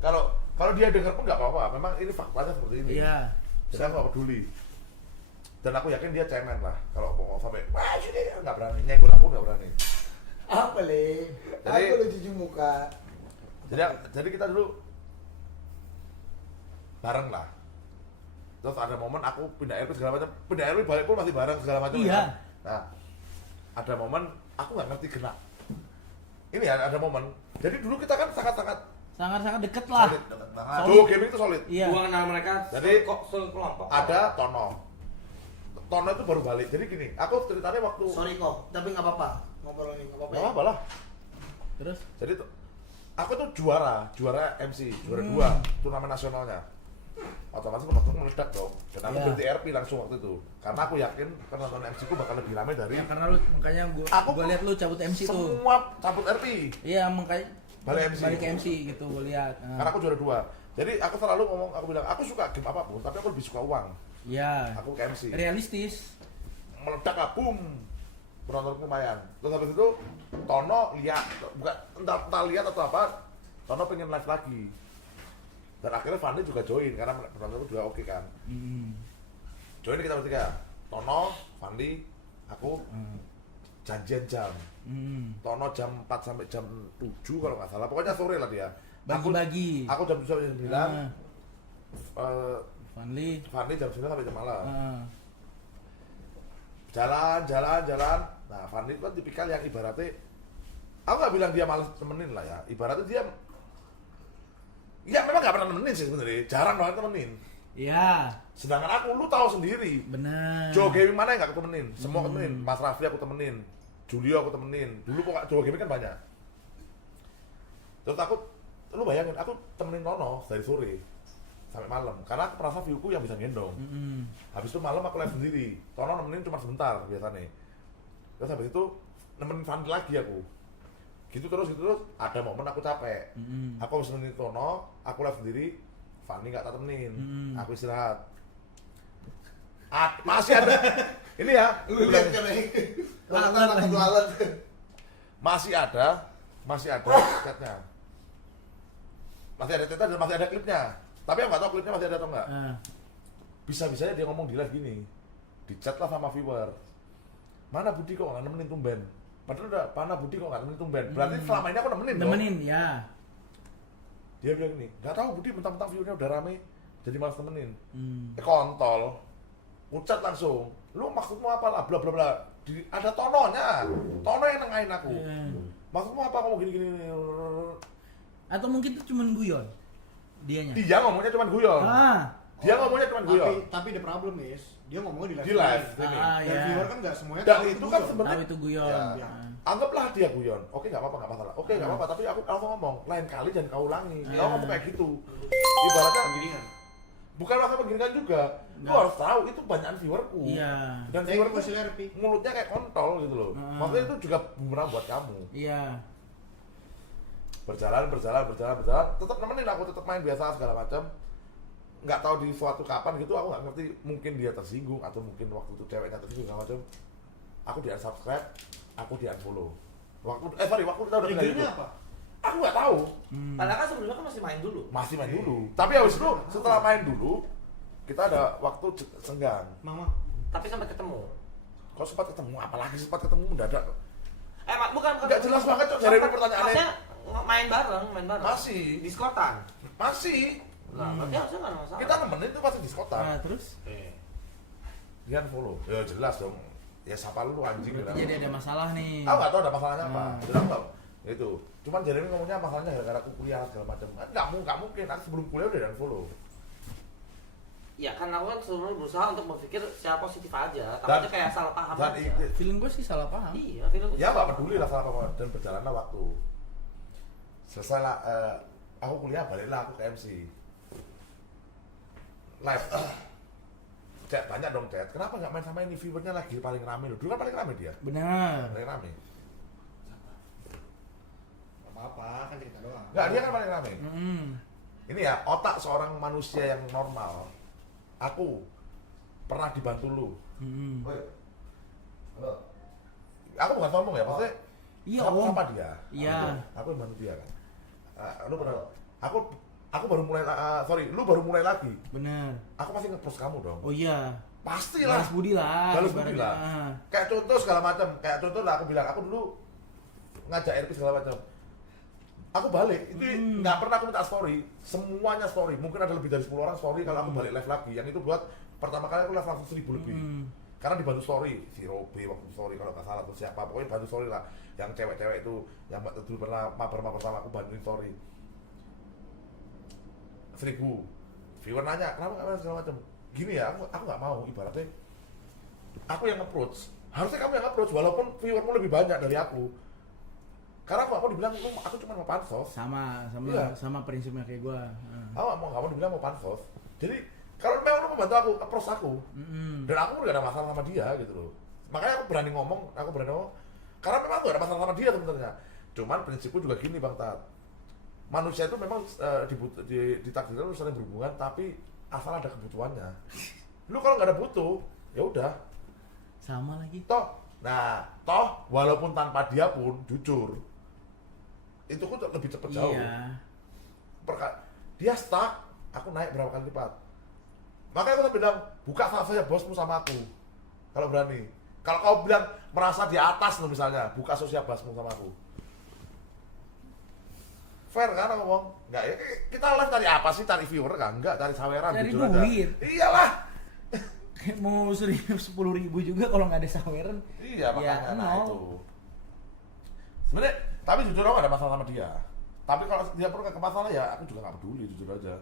Kalau dia dengar pun nggak apa-apa, memang ini faktanya seperti ini. Iya. Saya nggak peduli. Dan aku yakin dia cemen lah. Kalau mau sampai, wah sini nggak berani, nyenggol aku nggak berani. Apa le? Jadi- Aku lu cuci muka. Jadi kita dulu bareng lah. Terus ada momen aku pindah RP segala macam, pindah RP balik pun masih bareng segala macam. Iya. Kan? Nah, ada momen aku nggak ngerti gerak. Ini ya ada momen. Jadi dulu kita kan sangat-sangat Sangat-sangat deket lah. solid. Solid. Duo gaming itu solid. Iya. Gua kenal mereka Jadi, kok sekelompok. Ada Tono. Tono itu baru balik. Jadi gini, aku ceritanya waktu Sorry kok, tapi nggak apa-apa. Ngobrol ini nggak apa-apa. nggak Ya? apa lah. Terus Jadi aku tuh juara MC, juara 2 turnamen nasionalnya. Otomatis waktu itu meledak dong. Dan aku Iya. berhenti RP langsung waktu itu. Karena aku yakin penonton MC ku bakal lebih ramai dari ya karena lu makanya Aku gua lihat lu cabut MC tuh. semua cabut RP. Iya, makanya Balik MC. Balik ke MC gitu gua lihat. Nah. Karena aku juara 2. Jadi aku selalu ngomong, aku bilang, aku suka game apapun, tapi aku lebih suka uang. Iya. Aku ke MC. Realistis. Meledak lah, boom. Penonton lumayan. Terus habis itu Tono lihat, bukan entah lihat atau apa, Tono pengen live lagi. Dan akhirnya Fandi juga join karena penonton juga oke kan. Join kita bertiga. Tono, Fandi, aku janjian jam. Tono jam 4 sampai jam 7 kalau nggak salah. Pokoknya sore lah dia. Bagi-bagi. Aku jam 7 sampai jam 9. Fanli. Fandi jam 9 sampai jam malam. Heeh. Jalan. Nah, Fandi kan tipikal yang ibaratnya, aku nggak bilang dia malas temenin lah ya. Ibaratnya dia, ya memang nggak pernah temenin sih sebenarnya. Jarang banget temenin. Iya. Sedangkan aku, lu tahu sendiri. Benar. Joe Gaming mana yang nggak aku temenin? Semua aku temenin. Mas Raffi aku temenin. Julio aku temenin. Dulu kok Joe Gaming kan banyak. Terus aku, lu bayangin, aku temenin Nono dari sore sampai malam. Karena aku merasa viewku yang bisa gendong. Habis itu malam aku live sendiri. Tono nemenin cuma sebentar biasanya. Terus habis itu nemenin Fandi lagi aku. Gitu terus. Ada momen aku capek. Aku harus nemenin Tono, aku live sendiri. Fandi nggak tak temenin. Aku istirahat. Masih ada. Ini ya. Lu lihat kan ini. Lalat lalat. Masih ada chatnya. Masih ada chatnya dan masih ada klipnya. Tapi aku nggak tahu klipnya masih ada atau enggak. Bisa-bisanya dia ngomong di live gini. Di chat lah sama viewer. Mana Budi kok nggak nemenin tumben? Padahal udah, mana Budi kok nggak nemenin tumben? Berarti selama ini aku nemenin dong. Nemenin, ya. Dia bilang gini, nggak tahu Budi mentang-mentang viewernya udah rame, jadi malas temenin. Hmm. Kontol, ucat langsung. Lu maksudmu apa lah? Bla bla bla. Ada Tononya, Tono yang nengahin aku. Maksudmu apa kamu gini-gini? Atau mungkin itu cuma guyon dianya. Dia ngomongnya cuma guyon. Dia ngomongnya cuma guyon. Tapi the problem is dia ngomongnya di live. Di live. Dan ya. viewer kan nggak semuanya Dan tahu itu kan guyon. sebenarnya Tahu itu guyon. Ya. Anggaplah dia guyon. Oke, nggak apa-apa, nggak masalah. Oke, nggak apa-apa. Tapi aku langsung ngomong, lain kali jangan kau ulangi. Kau ngomong kayak gitu. Ibaratnya Penggiringan. bukan masalah penggiringan juga. Lu harus tahu itu banyak viewerku. Iya. Dan Saya viewerku masih RP. mulutnya kayak kontol gitu loh. Maksudnya itu juga bumerang buat kamu. Iya. Berjalan, tetap nemenin aku, tetap main biasa segala macam. Nggak tahu di suatu kapan gitu, aku nggak ngerti, mungkin dia tersinggung atau mungkin waktu itu ceweknya tersinggung segala macam. Aku di unsubscribe, aku di unfollow. Waktu kita udah pindah Triggernya YouTube. apa? Aku nggak tahu, Padahal kan sebelumnya kan masih main dulu. masih main dulu. Tapi habis itu setelah main dulu, kita ada waktu senggang. Mama. Tapi sampai ketemu. Kok sempat ketemu? Apalagi sempat ketemu mendadak? Bukan. Nggak jelas banget, Cok. Dari pertanyaannya. Maksudnya main bareng. Masih. Diskortan. Masih. Nah, berarti harusnya nggak ada masalah. Kita nemenin itu pasti di kota. Nah, terus Dia unfollow. Ya jelas dong. Ya siapa lu anjing gitu. jadi ada masalah nih. Aku nggak tahu ada masalahnya apa. Jadi aku nggak. Itu. Cuman Jeremy ngomongnya masalahnya gara-gara aku kuliah segala macam. Nggak mungkin. Aku sebelum kuliah udah unfollow. Ya kan aku kan sebenarnya berusaha untuk berpikir secara positif aja. Takutnya kayak salah paham Dan aja. itu. Feeling gue sih salah paham. Iya, film Ya nggak peduli lah salah apa dan berjalanlah waktu. Selesai lah. Aku kuliah baliklah aku ke MC. Live. Chat banyak dong chat. Kenapa nggak main sama ini, viewernya lagi paling rame loh. Dulu kan paling rame dia. Benar. Paling rame. Apa-apa kan cerita doang. Nggak, dia kan paling rame. Mm-hmm. Ini ya otak seorang manusia yang normal. Aku pernah dibantu lu. Mm-hmm. Halo. Aku bukan sombong ya, maksudnya Iya, sama, Om. sama dia. Iya. Aku yang bantu dia kan. Lu pernah? Aku aku baru mulai, lu baru mulai lagi. Bener. Aku pasti nge-post kamu dong. Oh iya. Pastilah. Balas budi lah. Balas budi ibaratnya. lah. Kayak contoh segala macam. Kayak contoh lah aku bilang, aku dulu ngajak RP segala macam. Aku balik, itu nggak pernah aku minta story. Semuanya story. Mungkin ada lebih dari 10 orang story kalau aku balik live lagi. Yang itu buat pertama kali aku live langsung 1000 lebih. Karena dibantu story, si Robi waktu story kalau nggak salah atau siapa, pokoknya bantu story lah. Yang cewek-cewek itu, yang dulu pernah mabar-mabar sama aku bantuin story. 1000 viewer nanya, kenapa nggak segala macam. Gini ya, aku nggak mau, ibaratnya aku yang approach. Harusnya kamu yang approach, walaupun viewermu lebih banyak dari aku. Karena aku dibilang, aku cuma mau pansos. Sama prinsipnya kayak gua. Kamu dibilang mau pansos. Jadi kalau memang lu membantu aku, approach aku. Dan aku gak ada masalah sama dia gitu loh. Makanya aku berani ngomong. Karena memang gak ada masalah sama dia sebenarnya. Cuman prinsipku juga gini Bang Tat. Manusia itu memang ditakdirkan lu saling berhubungan, tapi asal ada kebutuhannya. Lu kalau nggak ada butuh, ya udah. Sama lagi. Toh walaupun tanpa dia pun jujur, itu kok lebih cepet jauh. Iya. Dia stuck, aku naik berapa kali lipat. Makanya aku bilang, buka saja bosmu sama aku. Kalau berani. Kalau kau bilang merasa di atas loh misalnya, buka sosial bosmu sama aku. Fair kan aku ngomong? Enggak ya, kita live cari apa sih? Cari viewer kan? Enggak, cari saweran. Cari jujur duit. Aja. Iyalah. Mau 10.000 juga kalau nggak ada saweran. Iya, makanya ya, itu. Sebenarnya, tapi jujur aku gak ada masalah sama dia. Tapi kalau dia perlu ke masalah ya, aku juga gak peduli, jujur aja.